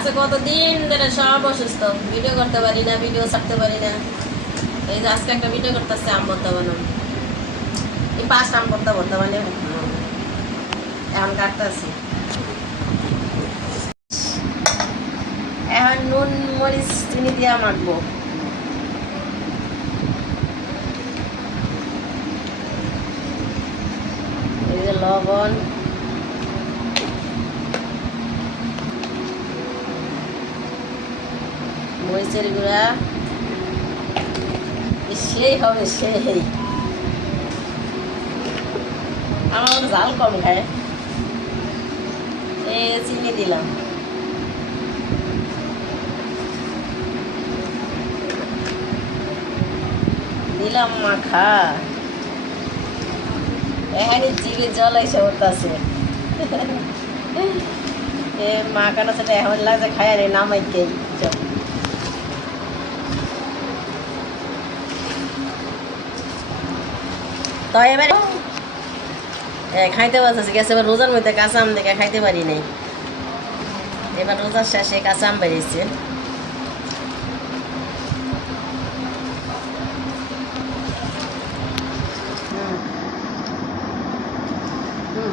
আচ্ছা কতদিন ধরে সব অসুস্থ, ভিডিও করতে পারি না, ভিডিও ছাড়তে পারি না। এই যে আজকে একটা ভিডিও করতেছে আম ভর্তা বানাম, এই 5 আম ভর্তা বানিয়ে এখন কাটতেছি। এখন নুন মরিচ চিনি দিয়ে মাখবো। এই যে লবণ, মরিচের গুঁড়া, সেই হবে সেই। আমার ঝাল কম খায়। এই চিনি দিলাম, দিলাম মাখা। এখানে জিভে জল এসে উঠতেছে। এ মাখানোর সাথে এখন লাগছে খায় রে নামাইকেই। তো এবারে খাইতে পারতেছি, গেছে এবার রোজার মধ্যে কাঁচা আম দেখে খাইতে পারি নাই। এবার রোজার শেষে কাঁচা আম বেরিয়েছে।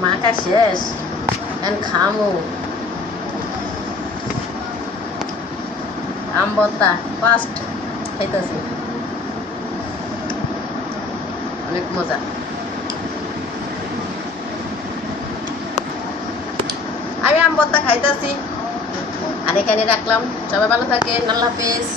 মাখা শেষ, এখন খামো। আম ভর্তা ফার্স্ট খাইতেছি, অনেক মজা। আমি আম ভর্তা খাইতেছি আর এখানে রাখলাম। সবাই ভালো থাকেন, আল্লাহ হাফেজ।